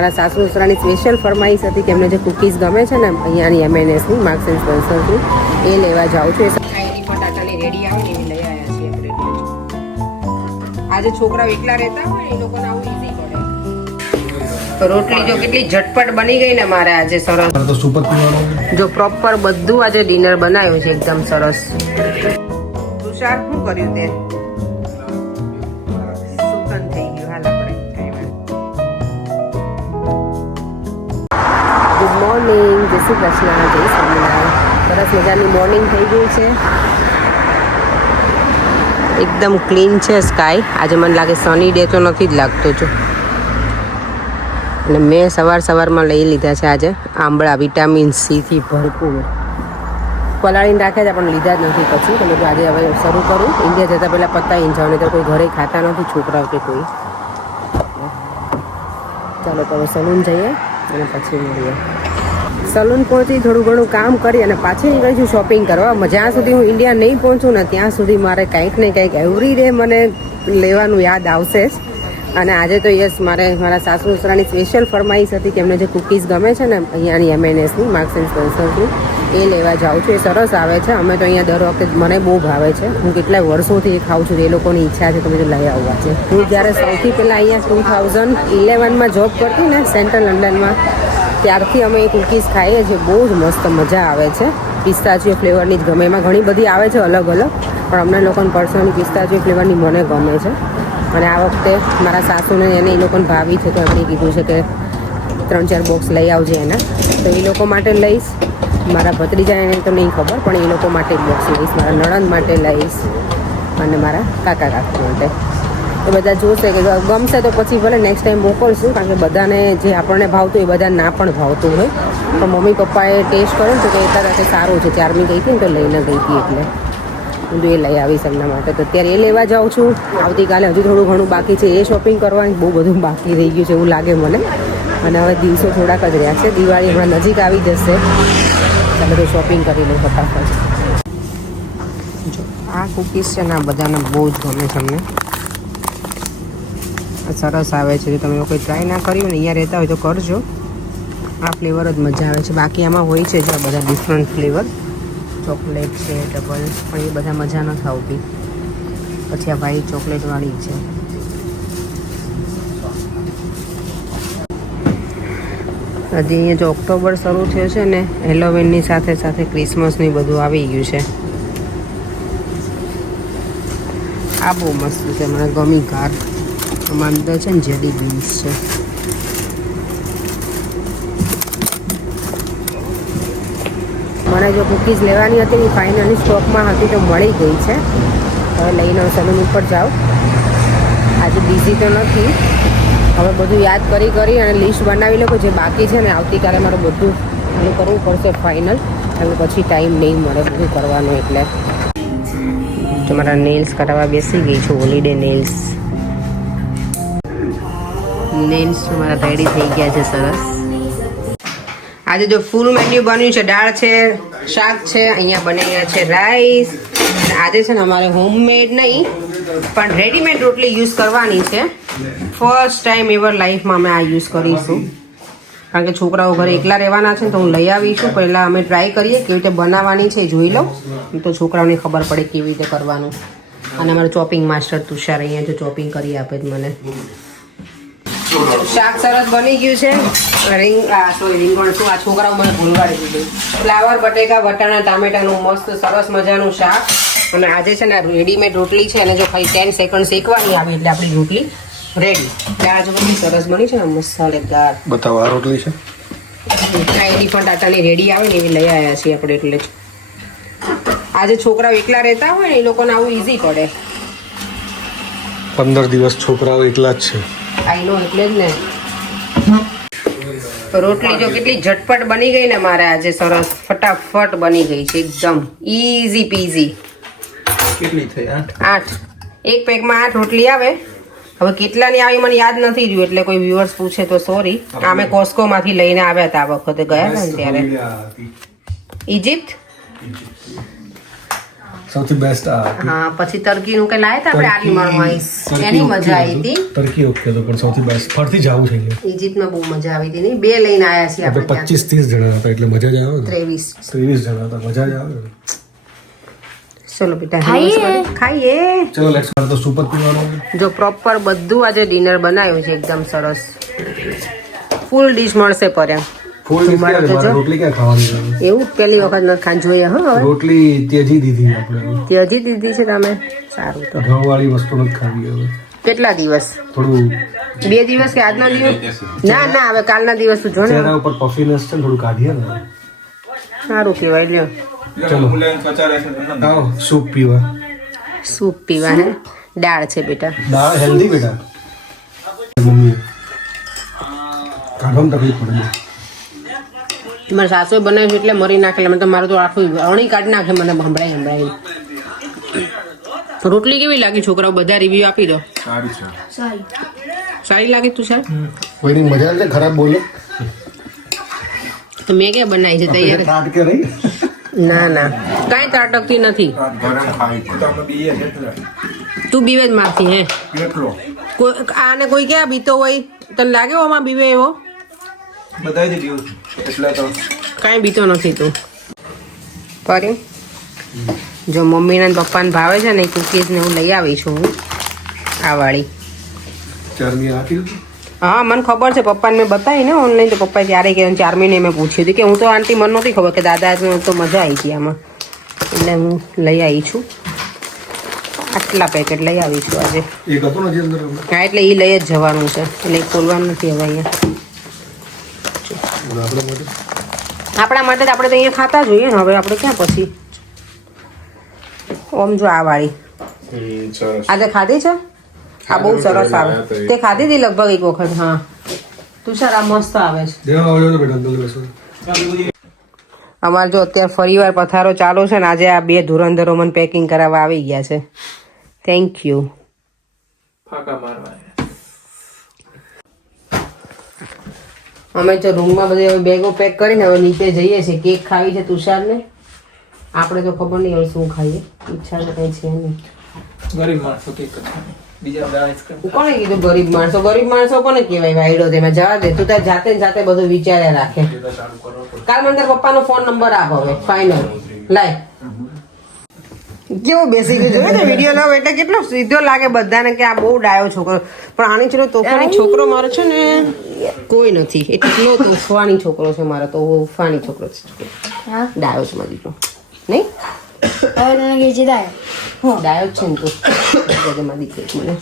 મારા સાસુ સસરાની સ્પેશિયલ ફરમાઈશ હતી કે એમને જે કુકીઝ ગમે છે ને અહીંયાની M&Sની માર્ક્સ એન્ડ સ્પેન્સરની એ લેવા જાઉં છું. એની બટાટાની રેડી આવે ને એવી લઈ આવ્યા છીએ આપણે. આજે છોકરાઓ એકલા રહેતા હોય ને એ લોકોને આવું ઈઝી પડે. રોટલી જો કેટલી ઝટપટ બની ગઈ ને મારે આજે સરસ. જો પ્રોપર બધું આજે ડિનર બનાવ્યું છે એકદમ સરસ. તુષાર શું કર્યું તે? ગુડ મોર્નિંગ, જય શ્રી કૃષ્ણ, જય સ્વામિનારાયણ. સરસ મજાની મોર્નિંગ થઈ ગઈ છે. એકદમ ક્લીન છે સ્કાય. આજે મને લાગે સની ડે તો નથી જ લાગતો. જો અને મેં સવારમાં લઈ લીધા છે આજે આંબળા, વિટામિન C થી ભરપૂર. પલાળીને રાખ્યા હતા પણ લીધા જ નથી. પછી તો મેં આજે હવે શરૂ કરું. ઇન્ડિયા જતાં પહેલાં પતાવીને જાઉં, નહીં તો કોઈ ઘરે ખાતા નથી છોકરાઓ કે કોઈ. ચાલો તો હવે સલૂન જઈએ અને પછી મળીએ. સલૂન પહોંચી થોડું ઘણું કામ કરી અને પાછી નીકળી છું શોપિંગ કરવા. જ્યાં સુધી હું ઇન્ડિયા નહીં પહોંચું ને ત્યાં સુધી મારે કંઈક ને કંઈક એવરી ડે મને લેવાનું યાદ આવશે જ. અને આજે તો યસ, મારા સાસુ સસરાની સ્પેશિયલ ફરમાઈશ હતી કે એમને જે કુકીઝ ગમે છે ને અહીંયાની M&Sની માર્ક્સ એન્ડ સ્પેન્સરની એ લેવા જાઉં છું. એ સરસ આવે છે. અમે તો અહીંયા દર વખતે મને બહુ ભાવે છે. હું કેટલાય વર્ષોથી એ ખાઉં છું. એ લોકોની ઈચ્છા છે તો બધું લઈ આવવા છે. હું જ્યારે સૌથી પહેલાં અહીંયા 2011માં જોબ કરતી ને સેન્ટ્રલ લંડનમાં, ત્યારથી અમે એ કુકીઝ ખાઈએ છીએ. બહુ જ મસ્ત મજા આવે છે. પિસ્તાચીઓ ફ્લેવરની જ ગમે. એમાં ઘણી બધી આવે છે અલગ અલગ, પણ અમને લોકોને પર્સનલી પિસ્તાચીઓ ફ્લેવરની મને ગમે છે. અને આ વખતે મારા સાસુને એને એ લોકોને ભાવી છે તો એમણે કીધું છે કે 3-4 બોક્સ લઈ આવજે એના. તો એ લોકો માટે લઈશ. મારા ભત્રીજાને તો નહીં ખબર, પણ એ લોકો માટે બોક્સ લઈશ. મારા નણંદ માટે લઈશ અને મારા કાકા કાકી માટે. એ બધા જોશે કે ગમશે તો પછી ભલે નેક્સ્ટ ટાઈમ મોકલશું, કારણ કે બધાને જે આપણને ભાવતું એ બધા ના પણ ભાવતું હોય. પણ મમ્મી પપ્પાએ ટેસ્ટ કર્યો ને તો કે એટલા સાથે સારું છે. 4મી ગઈ હતી ને તો લઈને ગઈ હતી, એટલે હું એ લઈ આવીશ એમના માટે. તો અત્યારે એ લેવા જાઉં છું. આવતીકાલે હજુ થોડું ઘણું બાકી છે એ શોપિંગ કરવાની. બહુ બધું બાકી રહી ગયું છે એવું લાગે મને. અને હવે દિવસો થોડાક જ રહ્યા છે. દિવાળી હમણાં નજીક આવી જશે. તમે તો શોપિંગ કરી લો ફટાફટ. જો આ કૂકીઝ છે ને આ બધાને બહુ જ ગમે છે. અમને સરસ આવે છે. જો તમે લોકોએ ટ્રાય ના કર્યું ને અહીંયા રહેતા હોય તો કરજો. આ ફ્લેવર જ મજા આવે છે. બાકી આમાં હોય છે જો બધા ડિફરન્ટ ફ્લેવર. ચોકલેટ છે, ડબલ, પણ એ બધા મજા નથી આવતી. પછી આ વ્હાઈટ ચોકલેટવાળી છે. હજી અહીંયા જો ઓક્ટોબર શરૂ થયો છે ને, હેલોવીનની સાથે સાથે ક્રિસમસની બધું આવી ગયું છે. આ બહુ મસ્ત છે, મને ગમી કાર. આમાં અંદર છે ને જેડી બીન્સ છે. મને જો કૂકીઝ લેવાની હતી ને ફાઇનલી સ્ટોકમાં હતી તો મળી ગઈ છે. હવે લઈને સલૂન ઉપર જાઉં. આજે બિઝી તો નથી. હવે બધું યાદ કરી અને લિસ્ટ બનાવી લો કે જે બાકી છે ને આવતીકાલે મારે બધું એનું કરવું પડશે ફાઇનલ. અને પછી ટાઈમ નહીં મળે બધું કરવાનું. એટલે તો મારા નેલ્સ કરાવવા બેસી ગઈ છું. હોલીડે નેલ્સ મારા રેડી થઈ ગયા છે સરસ. આજે જો ફૂલ મેન્યુ બન્યું છે. દાળ છે, શાક છે, અહીંયા બન્યા છે રાઈસ. આજે છે ને અમારે હોમમેડ નહીં પણ રેડીમેડ રોટલી યુઝ કરવાની છે. ફર્સ્ટ ટાઈમ એવર લાઈફમાં અમે આ યુઝ કરીશું, કારણ કે છોકરાઓ ઘરે એકલા રહેવાના છે તો હું લઈ આવી છું. પહેલાં અમે ટ્રાય કરીએ કેવી રીતે બનાવવાની છે જોઈ લઉં, તો છોકરાઓને ખબર પડે કેવી રીતે કરવાનું. અને અમારું ચોપિંગ માસ્ટર તુષાર અહીંયા જો ચોપિંગ કરી આપે જ મને. શાક સરસ બની ગયું છે. રીંગણ શું આ છોકરાઓ મને ભૂલવાડી દીધું. ફ્લાવર, બટેકા, વટાણા, ટામેટાનું મસ્ત સરસ મજાનું શાક. અને આજે છે ને રેડીમેડ રોટલી છે અને જો ખાલી 10 સેકન્ડ શેકવાની આવી એટલે આપણી રોટલી રેડી. ત્યાં જો બધી સરસ બની છે ને મસાલેદાર. બતાવો આ રોટલી છે. એલિફન્ટ આટાની રેડી આવે ને એવી લઈ આવ્યા છીએ આપણે. એટલે જ આજે છોકરાઓ એકલા રહેતા હોય ને એ લોકોને આવું ઈઝી પડે. 15 દિવસ છોકરાઓ એકલા જ છે. આઈ નો, એટલે જ ને. રોટલી જો કેટલી ઝટપટ બની ગઈ ને મારે આજે સરસ ફટાફટ બની ગઈ છે એકદમ ઈઝી પીઝી. કેટલી થઈ? 8. એક પેકમાં 8 રોટલી આવે. હવે કેટલાની આવી મને યાદ નથી રહ્યું, એટલે કોઈ વ્યુઅર્સ પૂછે તો સોરી. અમે કોસ્કોમાંથી લઈને આવ્યા હતા આ વખતે ગયા હતા ને ત્યારે. ઇજિપ્ત સૌથી બેસ્ટ આ હા પછી ટર્કીનું કઈ લાયા હતા આપણે આલીમાળમાં એની મજા આવી હતી. ટર્કી ઓકે તો પણ સૌથી બેસ્ટ ફરતી જવું છે અહીંયા. ઇજિપ્તમાં બહુ મજા આવી હતી નહીં 2 લઈને આયા છીએ આપણે આપણે 25-30 જણા હતા એટલે મજા જ આવે ને. 23. 23 જણા હતા મજા જ આવે ને. ચલો બેટા ખાઈએ. ચલો લેટ્સ મારે તો સૂપ જ પીવાનું. જો પ્રોપર બધું આજે ડિનર બનાવ્યું છે એકદમ સરસ. ફૂલ ડીશ મળશે પર્યા. ફૂલ રોટલી ક્યાં ખાવાની છે? એવું પહેલી વખત ન ખાન જોઈએ હા હવે રોટલી ત્યજી દીધી આપણે. ત્યજી દીધી છે તમે? સારું તો ઘઉંવાળી વસ્તુ નથી ખાવી હવે. કેટલા દિવસ? થોડું 2 દિવસ કે આજનો દિવસ? ના ના હવે કાલના દિવસ તું જો ને. ચહેરા ઉપર પફીનેસ છે થોડું કાઢીએ ને. સારું કહેવાય લ્યો. ચલો આવો સૂપ પીવા. સૂપ પીવા હે દાળ છે બેટા. દાળ હેલ્ધી બેટા. મમ્મી કાઢવામાં તકલીફ પડે. મારા સાસુએ બનાવ્યું એટલે મરી નાખે મને તો મારું તો આખું અણી કાઢી નાખે મને સંભળાય. રોટલી કેવી લાગી છોકરાઓ બધા રિવ્યુ આપી દો. સારી લાગી તું સર? કોઈની મજા નથી ખરાબ બોલે તો મેં ક્યાં બનાવી છે તૈયાર? તાટ કે રહી ના ના કાંઈ તાટકતી નથી. તું બીવે જ મારતી હે? આને કોઈ ક્યાં બીતો હોય તને લાગે આમાં બીવે એવો? કાંઈ બીતો નથી તું. ફરી જો મમ્મીને ને પપ્પાને ભાવે છે ને કુકીઝ ને હું લઈ આવી છું હું આ વાળી. ચારમી રાખી હા મને ખબર છે પપ્પાને મેં બતાવી ને ઓનલાઈન તો પપ્પાએ ત્યારે કે 4 મહિને મેં પૂછ્યું હતું કે હું તો આંટી મને નહોતી ખબર કે દાદા તો મજા આવી ગઈ આમાં એટલે હું લઈ આવી છું. આટલા પેકેટ લઈ આવી છું આજે. એક હતો ને જે અંદર હા એટલે એ લઈ જ જવાનું છે એટલે ખોલવાનું નથી હવે અહીંયા. આપણા માટે તો આપણે તો અહીંયા ખાતા જોઈએ ને હવે આપણે ક્યાં પછી. ઓમ જો આ વાળી આજે ખાધી છે? આ બહુ સરસ આવે. તે ખાધી હતી લગભગ એક વખત. હા તુષાર આ મસ્ત આવે છે. અમારે જો અત્યારે ફરીવાર પથારો ચાલુ છે ને આજે આ 2 ધુરંધરો મને પેકિંગ કરાવવા આવી ગયા છે. Thank you. અમે તો રૂમમાં બધી બેગો પેક કરીને હવે નીચે જઈએ છીએ. કેક ખાવી છે તુષારને. આપણે તો ખબર નહીં હવે શું ખાઈએ. ઈચ્છા તો કઈ છે નહીં. ગરીબ માણસો કેક કોને કીધું ગરીબ માણસો? ગરીબ માણસો કોને કહેવાય વાયડો? તેમાં જવા દે તું તાર જાતે જાતે બધું વિચાર્યા રાખે. કાલ મને તાર પપ્પાનો ફોન નંબર આપ હવે ફાઇનલ. લાય કેવો બેસી ગયો જોયો ને વિડીયો લાવ એટલે કેટલો સીધો લાગે બધાને કે આ બહુ ડાયો છોકરો પણ આની ચલો તોફાની છોકરો મારો છે ને કોઈ નથી. એટલો તોફાની છોકરો છે મારો. તો તોફાની છોકરો છે ડાયો છે મારો દીકરો નહીં? ડાયો જ છે ને તું મારી દીકરી મને.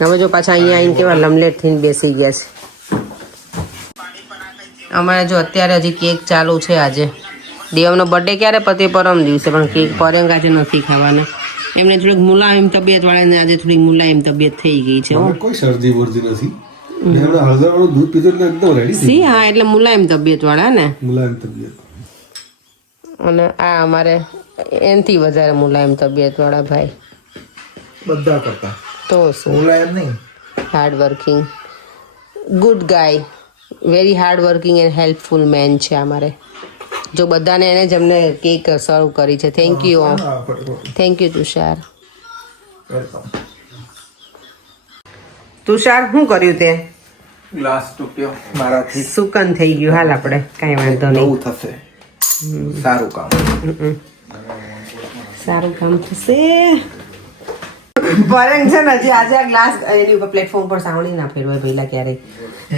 હવે જો પાછા અહીંયા આવીને કેવા લમલેટ થઈને બેસી ગયા છે. અમારે જો અત્યારે હજી કેક ચાલુ છે. આજે દેવનો બર્થડે ક્યારે પતે? પરમ દિવસે. પણ કેક પરેંગ આજે નથી ખાવાના. એમને થોડીક મુલાયમ તબિયત વાળાને આજે થોડીક મુલાયમ તબિયત થઈ ગઈ છે. કોઈ શરદી વર્દી નથી. હળદરવાળું દૂધ પીધું એટલે એકદમ રેડી સી હા એટલે મુલાયમ તબિયત વાળા ને. મુલાયમ તબિયત. અને આ અમારે એનથી વધારે મુલાયમ તબિયત વાળા ભાઈ. બધા કરતા તો શું મુલાયમ નહીં. Hard working good guy. Very hard working and helpful man છે અમારે. જો બધાને એને જ અમને કેક સર્વ કરી છે. Thank you. Thank you Tushar. Tushar શું કર્યું તે? ગ્લાસ તૂટ્યો મારાથી. સુકન થઈ ગયું. હાલ આપણે કાંઈ વાંધો નહીં. નવું થશે. સારું કામ. સારું કામ થશે. પરેંગ છે ને હજી આજે આ ગ્લાસ એની ઉપર પ્લેટફોર્મ પર સાવણી ના ફેરવાય પહેલા ક્યારેય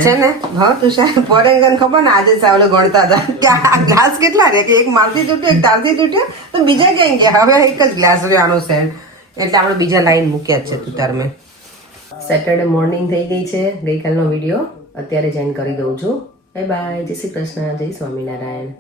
છે ને. હા તુષાર પરેંગન ખબર ને આજે સાવલે ગણતા હતા કે આ ગ્લાસ કેટલા રે કે એક મારથી તૂટ્યો એક તારથી તૂટ્યો તો બીજા ક્યાંય ગયા. હવે એક જ ગ્લાસ રહ્યો આનો સેટ એટલે આપણે બીજા લાઈન મૂક્યા જ છે તુતાર મેં. સેટરડે મોર્નિંગ થઈ ગઈ છે. ગઈકાલનો વિડીયો અત્યારે જોઈન કરી દઉં છું. Bye bye. જય શ્રી કૃષ્ણ. જય સ્વામિનારાયણ.